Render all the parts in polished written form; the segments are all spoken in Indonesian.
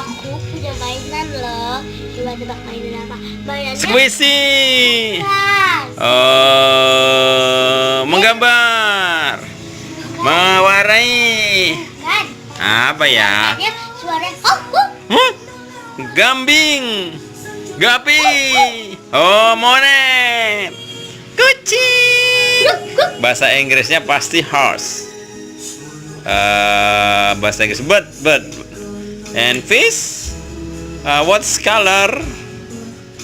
Aku punya mainan loh. Coba tebak mainan apa? Mainannya Squishy. Keras. Oh, menggambar, mewarnai. Kan? Apa ya? Mainannya suara oh. Huh? Gambing, gapi. Oh, monet, kucing. Bahasa Inggrisnya pasti horse. Bahasa Inggris bird. And fish. What's color?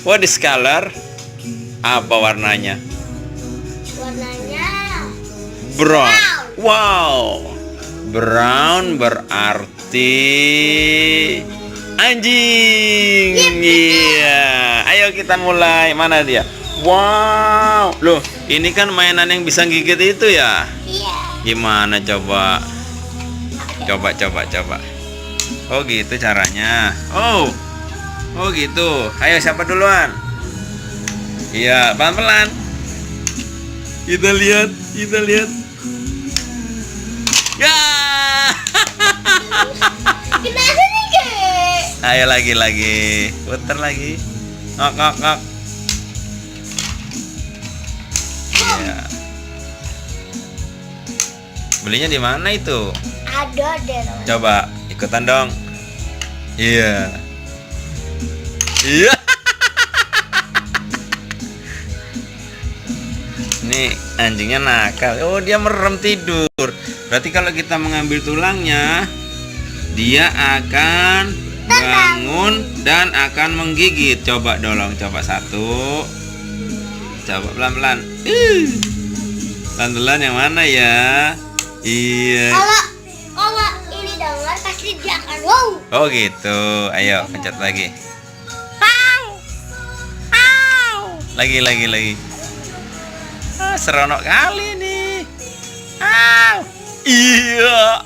What is color? Apa warnanya? Warnanya Brown. Wow. Brown berarti anjing. Iya. Ayo kita mulai. Mana dia? Wow. Loh, ini kan mainan yang bisa gigit itu ya? iya. Gimana coba? Coba. Oh gitu caranya. Oh gitu. Ayo siapa duluan? Iya, pelan-pelan. Kita lihat. Ya. Kenapa nih kek? Ayo lagi. Putar lagi. Ngok. Iya. Belinya di mana itu? Ada deh. Coba ikutan dong. Iya. Ini anjingnya nakal. Oh, dia merem tidur. Berarti kalau kita mengambil tulangnya, dia akan bangun dan akan menggigit. Coba satu. Coba pelan-pelan. Pelan-pelan yang mana ya? Iya. Kalau ini dengar pasti dia akan wow. Oh gitu. Ayo pencet lagi. Lagi. Seronok kali nih. Iya.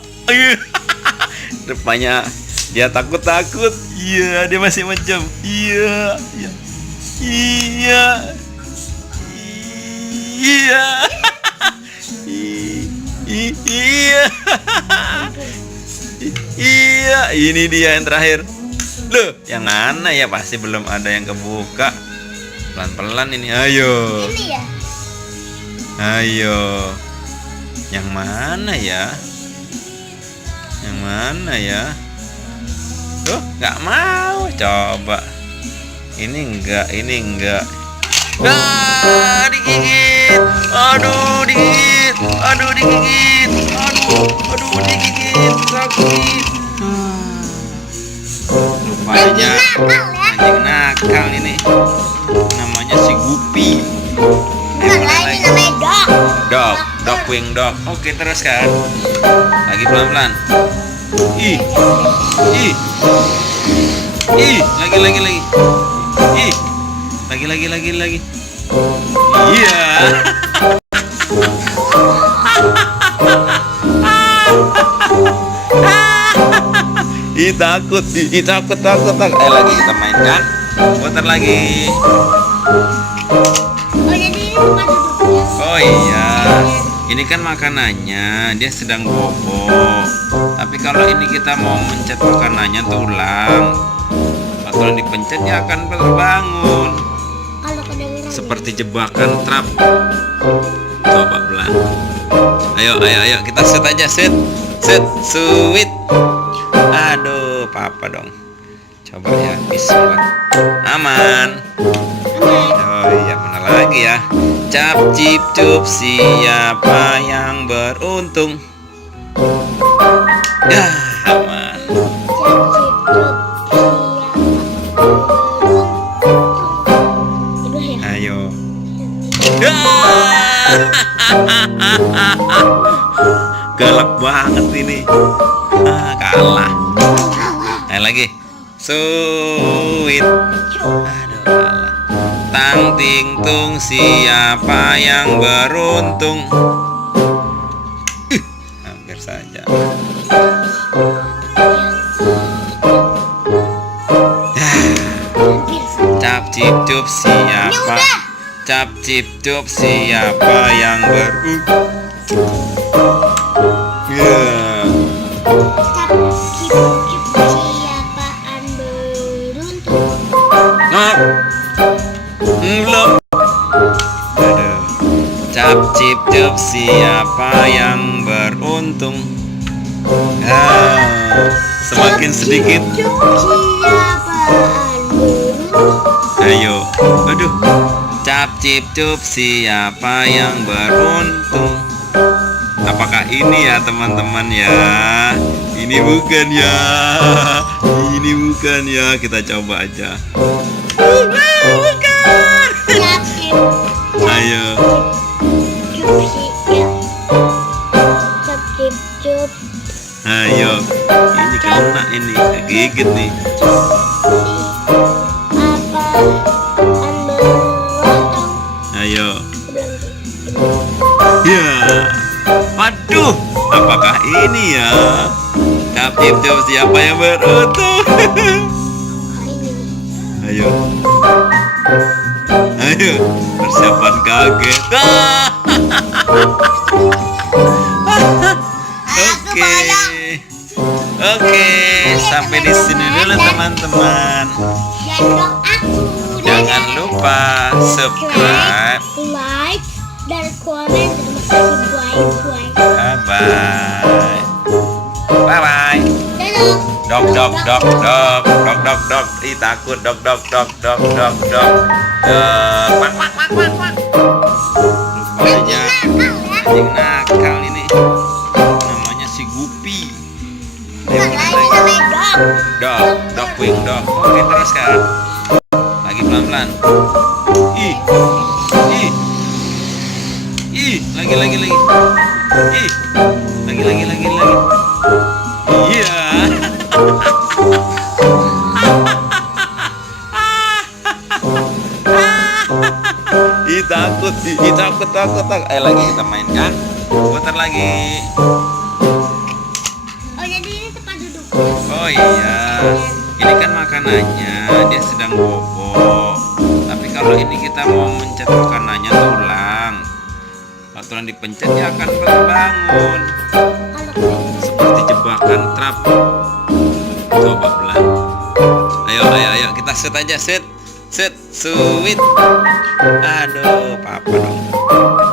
Depannya dia takut. Iya, dia masih macam. Iya. Iya, ini dia yang terakhir. Loh, yang mana ya? Pasti belum ada yang kebuka. Pelan-pelan ini. Ayo. Ini ya. Ayo. Yang mana ya? Tuh, nggak mau. Coba. Ini enggak. Digigit. Aduh, digigit. Sakit. Rupanya anjing nakal ini. Namanya si Guppy. Bukan lain namanya Dog wing dog. Oke, teruskan. Lagi pelan-pelan. Ih. Lagi. Lagi. Iya. Takut. Lagi kita mainkan. Putar lagi. Oh jadi ini bukan duduknya. Oh iya. Ini kan makanannya, dia sedang bobo. Tapi kalau ini kita mau mencet makanannya tulang, kalau dipencet dia akan terbangun. Kalau kedengeran Seperti jebakan trap. Coba pelan. Ayo kita set aja, set, sweet. Aduh, papa dong. Coba ya, bismillah. Aman. Oh iya, mana lagi ya? Cap cip cup, siapa yang beruntung? Ya, aman. Ayo. Ya. Galak banget ini. Kalah. Ayo lagi. Sweet. Aduh, kalah. Tang ting tung, siapa yang beruntung? Hampir saja. Cap cip cup, siapa? Cap cip cup, siapa yang beruntung? cup siapa yang beruntung. Semakin sedikit. Ayo, aduh. Cap cip cup siapa yang beruntung. Apakah ini ya teman-teman ya? Ini bukan ya. Ini bukan ya. Kita coba aja. Bukan. Ayo. Ayo. Ini kena ini. Gigit nih. Ayo. Ya. Waduh, apakah ini ya? Cap cip cup siapa yang beruntung? Ayo. Ayo, persiapan kaget. Oke, sampai di sini dulu teman-teman. Jangan lupa subscribe, like, dan komen. Bye bye. Bye bye. Dok dok dok dok dok dok dok. Ih takut dok dok dok dok dok dok. Wak wak wak wak wak. Rupanya anjing nakal ini. Namanya si Guppy. Dok dok wing dok. Oke teruskan. Lagi pelan pelan. Ih ih. Ih, lagi. Ih, lagi. Iya. Ih, takut. Lagi kita mainkan. Putar lagi. Oh, jadi ini tempat duduk. Oh iya. Ini kan makanannya, dia sedang bobo. Tapi kalau ini kita mau mencet makanannya tulang. Aturan dipencet dia akan terbangun seperti jebakan trap. Coba pelan. Ayo kita set aja set sweet. Aduh papa dong.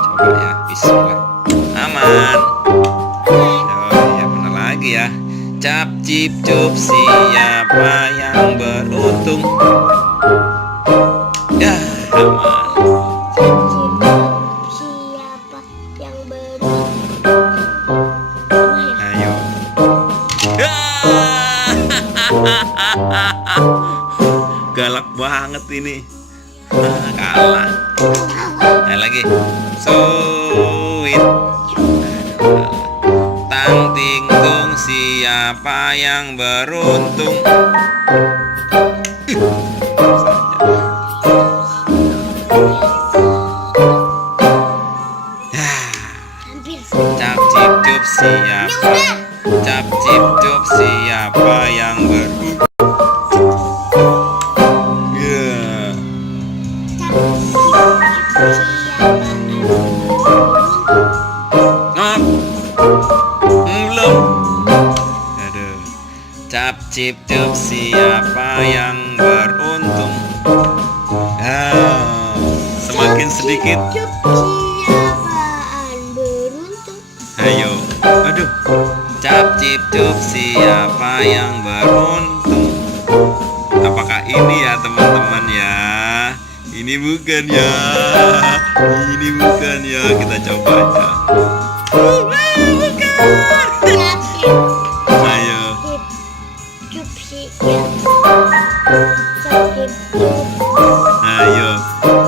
Coba ya bismillah. Aman. Oh iya benar lagi ya. Cap cip cup siapa yang beruntung. Ya aman. Galak banget ini. Kalah. Ayo lagi. Sweet. Tang ting tung siapa yang beruntung. Cap cip cup siapa. Cap cip cup siapa yang beruntung. Belum. Aduh. Cap cip cup siapa yang beruntung. Semakin sedikit. Ayo. Aduh. Cap cip cup siapa yang beruntung. Apakah ini ya teman-teman ya? Ini bukan ya. Ini bukan ya. Kita coba aja. Bukan. Ayo. Ayo.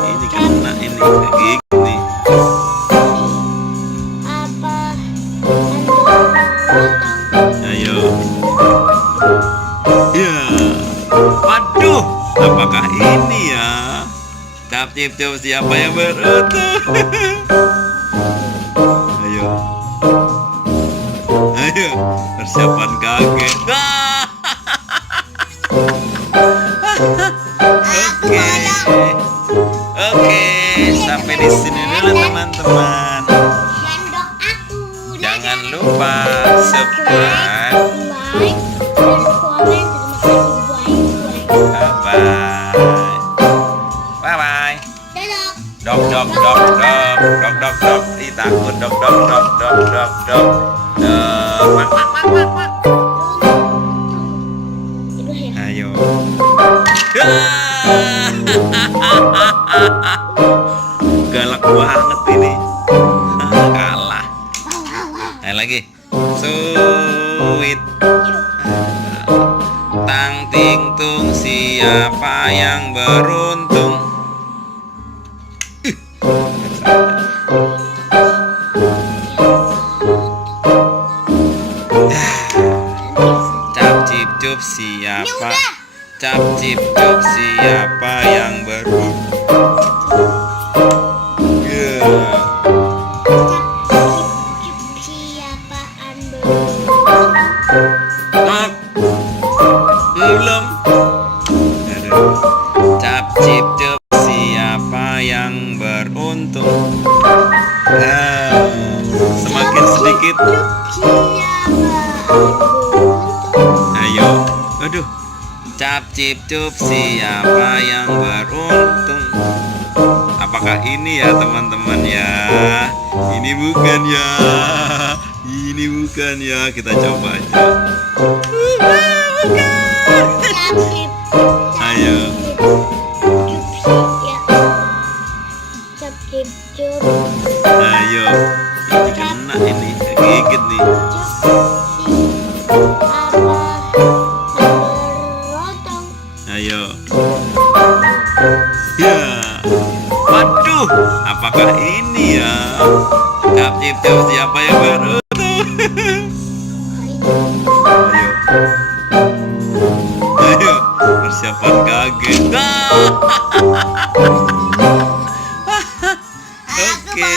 Ini kena ini gigit nih. Ayo. Ya. Waduh. Apakah ini ya? Cap cip cup siapa yang beruntung. Ayo, persiapan kaget. Oke, sampai di sini dulu teman-teman. Jangan lupa subscribe, like, dan komen. Terima kasih. Bye bye. Dok. Ih takut dok. Tang ting tung, siapa yang beruntung? Cap cip cup, siapa? Cap cip cup, siapa yang beruntung? Belum. Cap cip cup, siapa yang beruntung? Semakin sedikit. Ayo, aduh. Cap cip cup, siapa yang beruntung? Apakah ini ya teman-teman ya? Ini bukan ya. Ini bukan ya. Kita coba aja. Ayo. Ayo. Ini kena ini. Gigit nih. Ayo. Ya. Waduh, apakah ini ya? Cap cip cup, siapa yang beruntung? Ayo. Ayo, persiapan kaget. Oke.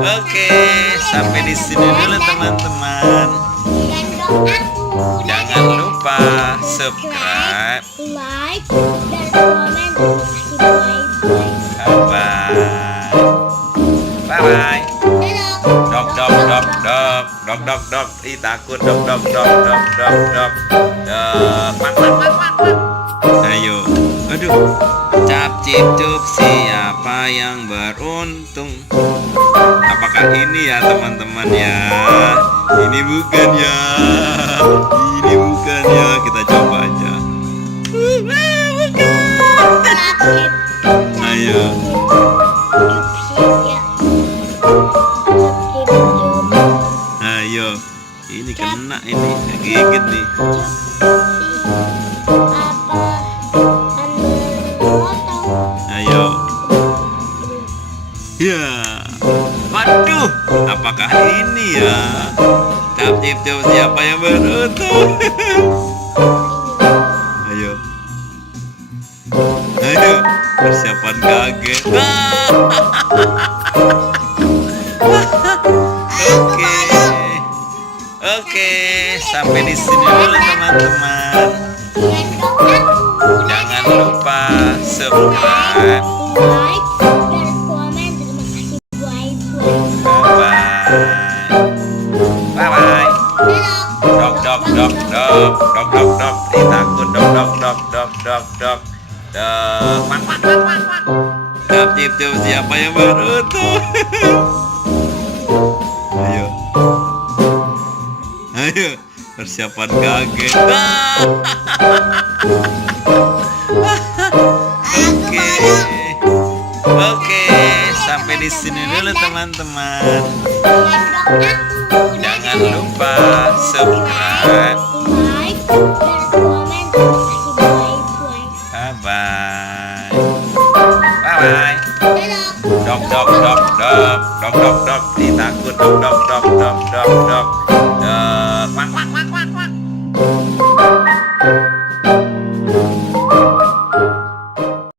Oke, sampai di sini dulu teman-teman. Jangan lupa subscribe, like, dan komen. Bye bye. Dok dok dok dok dok dok dok. Ih takut dok dok dok dok dok dok. Mak mak mak mak. Ayo. Aduh. Cap cip cup, siapa yang beruntung? Apakah ini ya teman-teman ya? Ini bukan ya. Ini bukan ya. Kita coba aja. Ayo. Ayo. Ini kena ini. Gigit nih. Ayo. Ya. Waduh, apakah ini ya? Cap cip cup, siapa yang beruntung? Ayo. Ayo, persiapan kaget. Oke. Oke, sampai di sini dulu teman-teman. Jangan lupa subscribe, like, dan komen. Terima kasih. Bye bye. Dok dok dok dok dok dok dok. Ih takut dok dok dok dok dok dok. Mak mak mak mak mak. Cap cip cup, siapa yang beruntung? Ayo. Ayo, persiapan kaget. Oke. Oke, sampai di sini dulu teman-teman. Jangan lupa subscribe, like, dan komen. bye bye. Bye bye. Dok dok dok dok dok dok dok. Ih takut dok dok dok dok dok dok. Mak mak mak mak mak.